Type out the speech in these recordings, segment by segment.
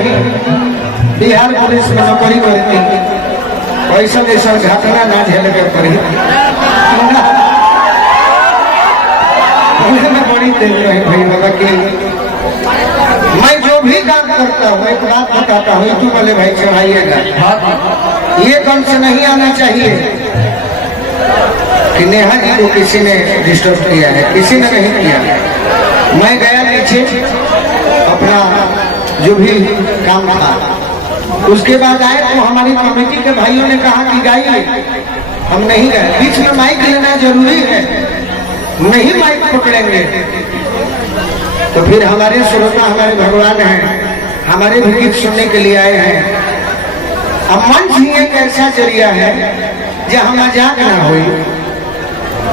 कहीं बिहार पुलिस में नौकरी करती ऐसा ऐसा घटना ना झेल कर पड़ी में बड़ी देर रही भाई बाबा की मैं जो भी काम करता हूँ एक बात बताता हूँ तू बोले भाई चढ़ाइएगा ये कम से नहीं आना चाहिए कि नेहा जी को किसी ने डिस्टर्ब किया है, किसी ने नहीं किया। मैं गया नीचे अपना जो भी काम था, उसके बाद आए तो हमारी कमेटी के भाइयों ने कहा कि गाइए, हम नहीं गए। बीच में माइक लेना जरूरी है, नहीं माइक पकड़ेंगे तो फिर हमारे श्रोता हमारे भगवान हैं, हमारे भी गीत सुनने के लिए आए हैं। अब मंच ही एक ऐसा जरिया है जहाँ मजाक ना हो,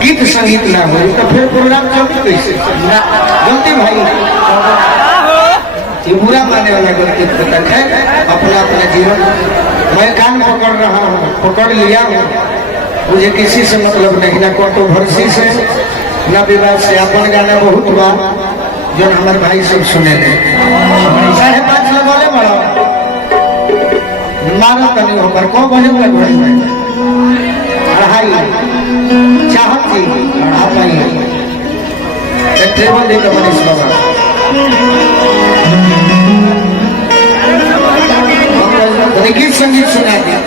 गीत संगीत ना हो, तो फिर प्रोग्राम चलते कैसे? गलती भाई ये बुरा मानने वाला गलती है। अपना अपना जीवन मैं कान पकड़ रहा हूँ, पकड़ लिया हूँ, मुझे किसी से मतलब नहीं, ना कंट्रोवर्सी से ना विवाद से। अपन गाना बहुत हुआ जो हमारे भाई सब सुने थे 5:30 लगवाले बड़ा मारा तनी होकर को बने तक पढ़ाई चाहत जी आप आइए टेबल देकर मनीष बाबा गीत संगीत सुना दिया।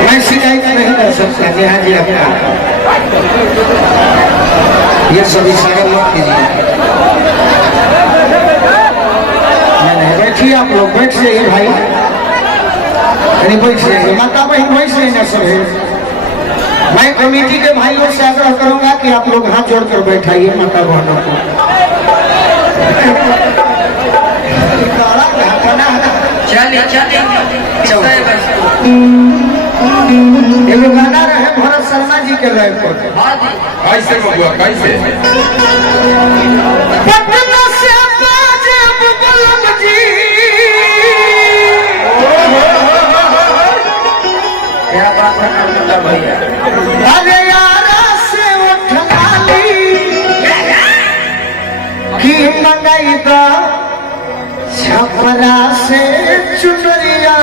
मैं शिकायत नहीं कर सकता नेहा जी आपका, ये सभी सारे मत कीजिए। बैठिए आप लोग, बैठ जाइए भाई, बैठ जाइए, माता बहन बैठ जाइए ना सब। मैं कमेटी के भाइयों से आग्रह करूंगा कि आप लोग हाथ जोड़कर बैठाइए माता बहनों को। एगो गाना रहे भरत शर्मा जी के लय पर, कैसे बबुआ कैसे पटना से बाजे बुलम जी, क्या बात है भैया, अरे यारा से उठा ली कि मंगाई दा छपरा से चुनरिया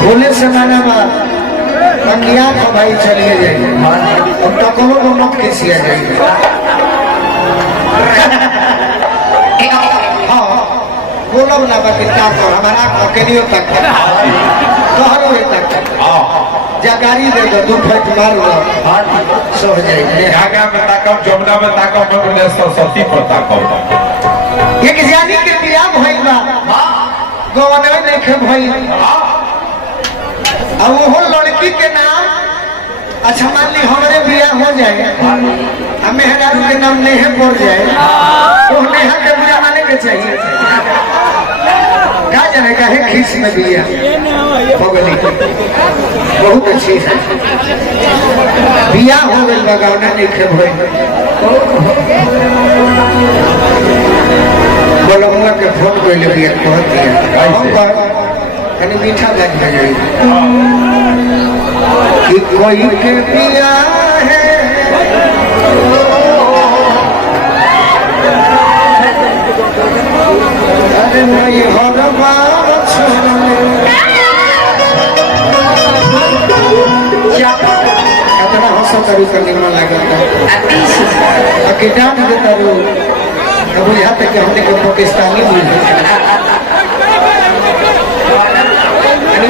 बोले से मैंने बाकिया तो भाई चलिए जाइए, टकरों को मत खींचिया जाइए। हाँ बोलो ना बाकी ताको हमारा अकेलियों तक तोहरो तक जगारी दे दो, 2 फट मार लो सो जाइए। आगा में ताको, जमुना में ताको, मगने सरस्वती पर ताको। एक जानी के बियाह भइल बा, गवन में देखे भइल, अब वो लड़की के नाम अच्छा मान ली हमारे बियाह हो जाए, अब मेहरारू के नाम नेहा पड़ जाए तो नेहा के बुरा माने के चाहिए। क्या जाने का है खींच में बिया पगली बहुत अच्छी है, बियाह हो गई बगावना देखे भइल। बोलूंगा के फोन कोई ले दिया कहत दिया कहीं मीठा लग गई कि कोई के पिया है अरे नहीं हर बार कितना हंसा करू करने में लगा था डांट देता रू अब यहाँ तक हमने को पाकिस्तानी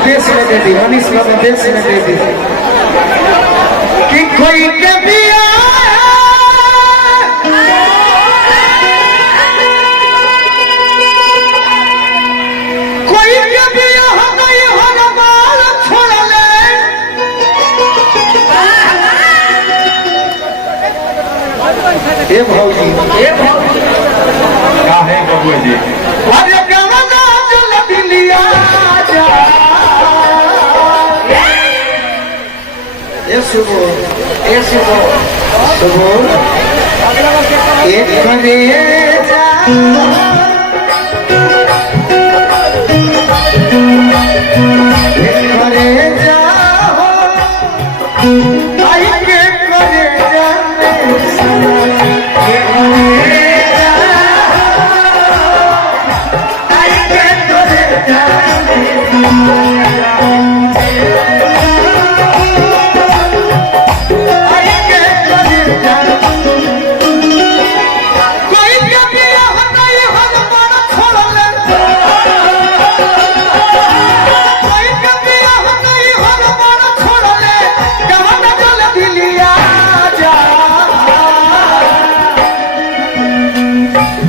देश में दे दी, मनीष बाबा देश में दे दी कि कोई के बिया कोई के बिया हो गई हर बार छोड़ ले भौजी क्या है बबुआ जी? अरे गवना जल दिलिया जा ये सुबह एक करे जा करे जा आई के करे जा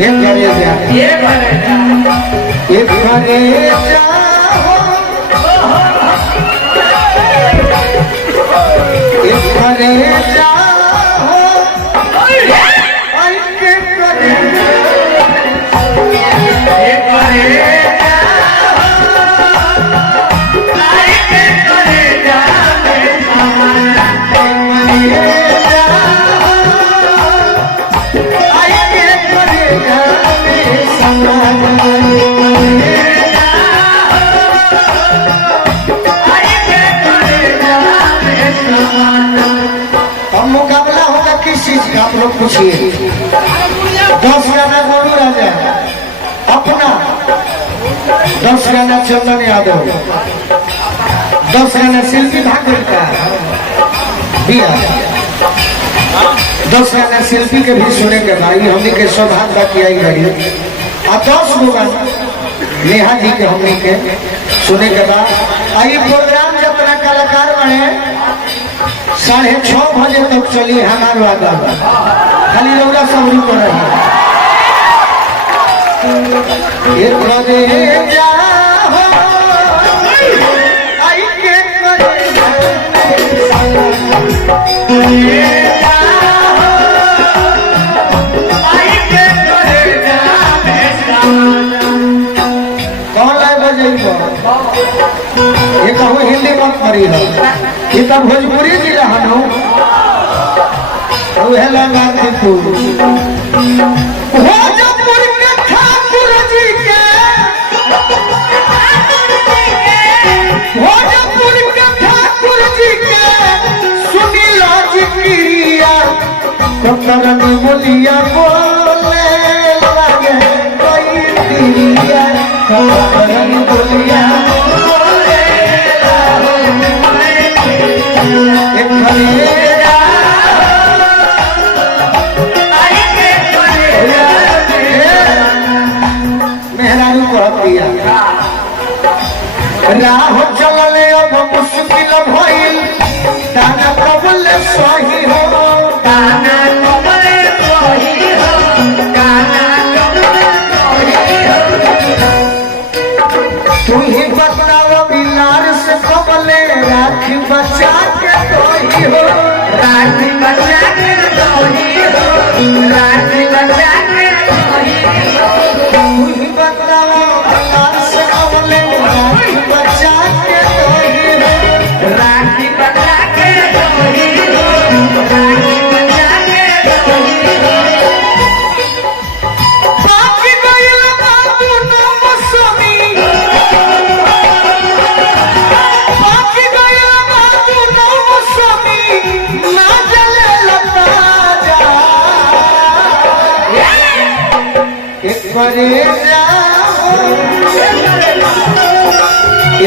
एक करे जा एक करे जा एक करे जा मुकाबला होगा किस चीज का आप लोग पूछिए 10 गाना गोलू राजा अपना 10 गाना चंदन यादव 10 गाना शिल्पी भागवत का दिया 10 गाना शिल्पी के भी सुने के भाई हमने के सौभाग्य किया ही रही और 10 गो गाना नेहा जी के हमने के सुने के बाद आई प्रोग्राम जब अपना कलाकार बने 6:30 बजे तक चली हमार वादा खाली लोग सब रुक रही एक बजे जाओ आई के कौन लाए बजे ये कहूँ हिंदी मत करी हो ये तो भोजपुरी जिला हनो वह लगा भोजपुर के ठाकुर जी के भोजपुर के ठाकुर जी के सुनी लाजिक्रिया कतरन बोलिया बोले लगे कोई दिया कतरन बोलिया मेहरारू कहतिया राह चलले अब मुश्किल भइल दाना कबल सही हो दाना कबल सही हो दाना कबल सही हो तू ही बताओ बिलार से कबले राखी बचा के दोही हो राखी बचा के दोही हो राखी बचा के दोही हो तू ही बताओ बिलार से कबले राखी बचा के दोही हो राखी बचा के दोही हो राखी बचा के दोही हो बाकी गइल बाबू नो मौसमी बाकी गइल बाबू नो मौसमी ना जले लता जा एक करे जाओ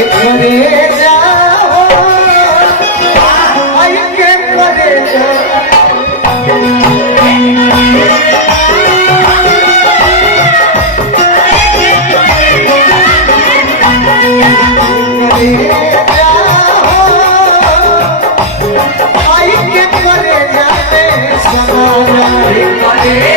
एक करे जाओ आई के करे जाओ आई के करे जाते समाना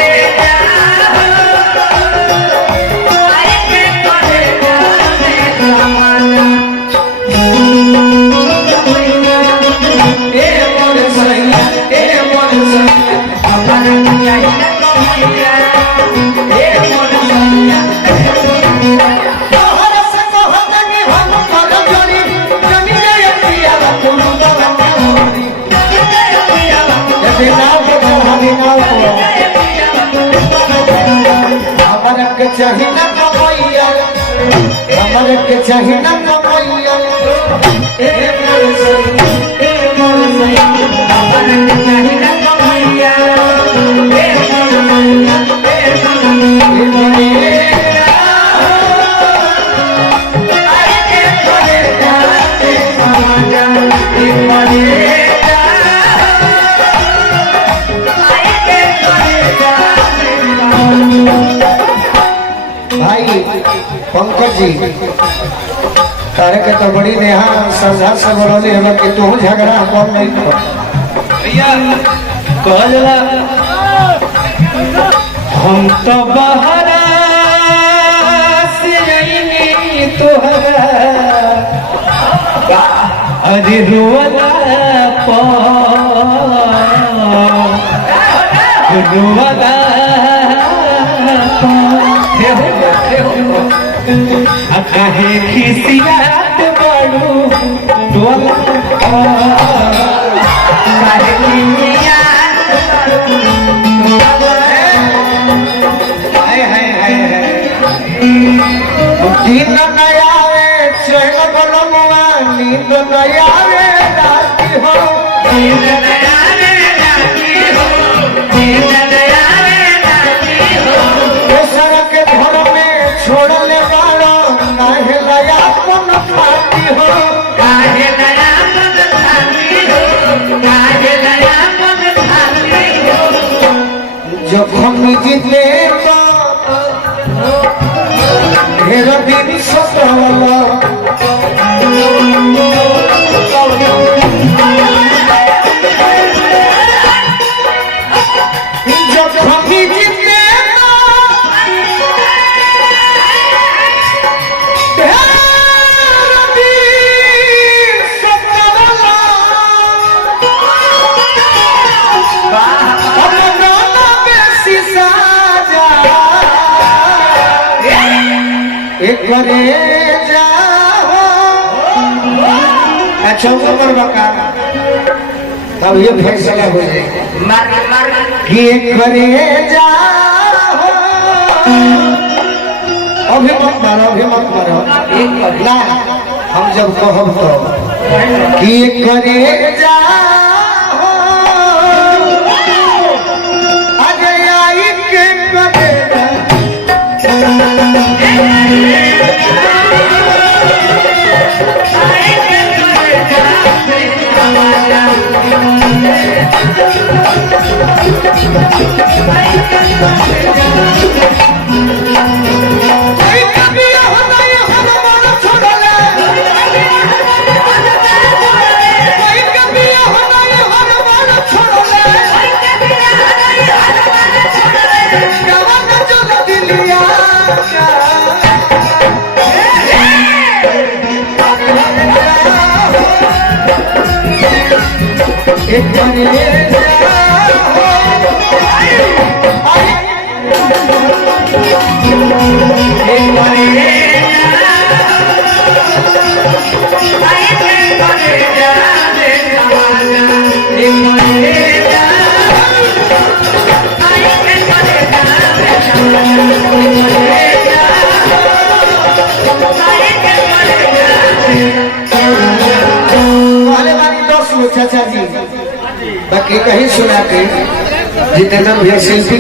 चाहिए ना कमैया हमारे के चाहिए ना कमैया ए मोर सैया हमारे के चाहिए ना कमैया ए मोर सैया आई के करे जाते समाजा ए मोरे भाई पंकज जी तारे के तो बड़ी नेहा श्रद्धा से बोली है कि तू झगड़ा कौन नहीं कर भैया कहल जाला हम तो बहरा से आईनी तोहरा अरे रोला रोला कहे खिसियात बड़ू टोला दिन नयावे चैन बलमुआ नींद नयावे राती हो नींद नयावे राती हो नींद नयावे राती हो दोसर के घर में छोड़ ले बारो काहे लया मन खाती हो काहे लया मन खाती हो काहे लया मन खाती हो जखम जीते ढेर दिन सतावला जब हमी जीते ढेर दिन सतावला अपना बेसी साजा एक बने जाओ अच्छा उम्र बका तब ये फैसला हो जाएगा कि एक बने जाओ अभी मत मारो ना हम जब कहब तो कि एक बने जाओ आगे आई के बने चाचा जी बाकी कहीं सुना के जितेंद्र भैया सेल्फी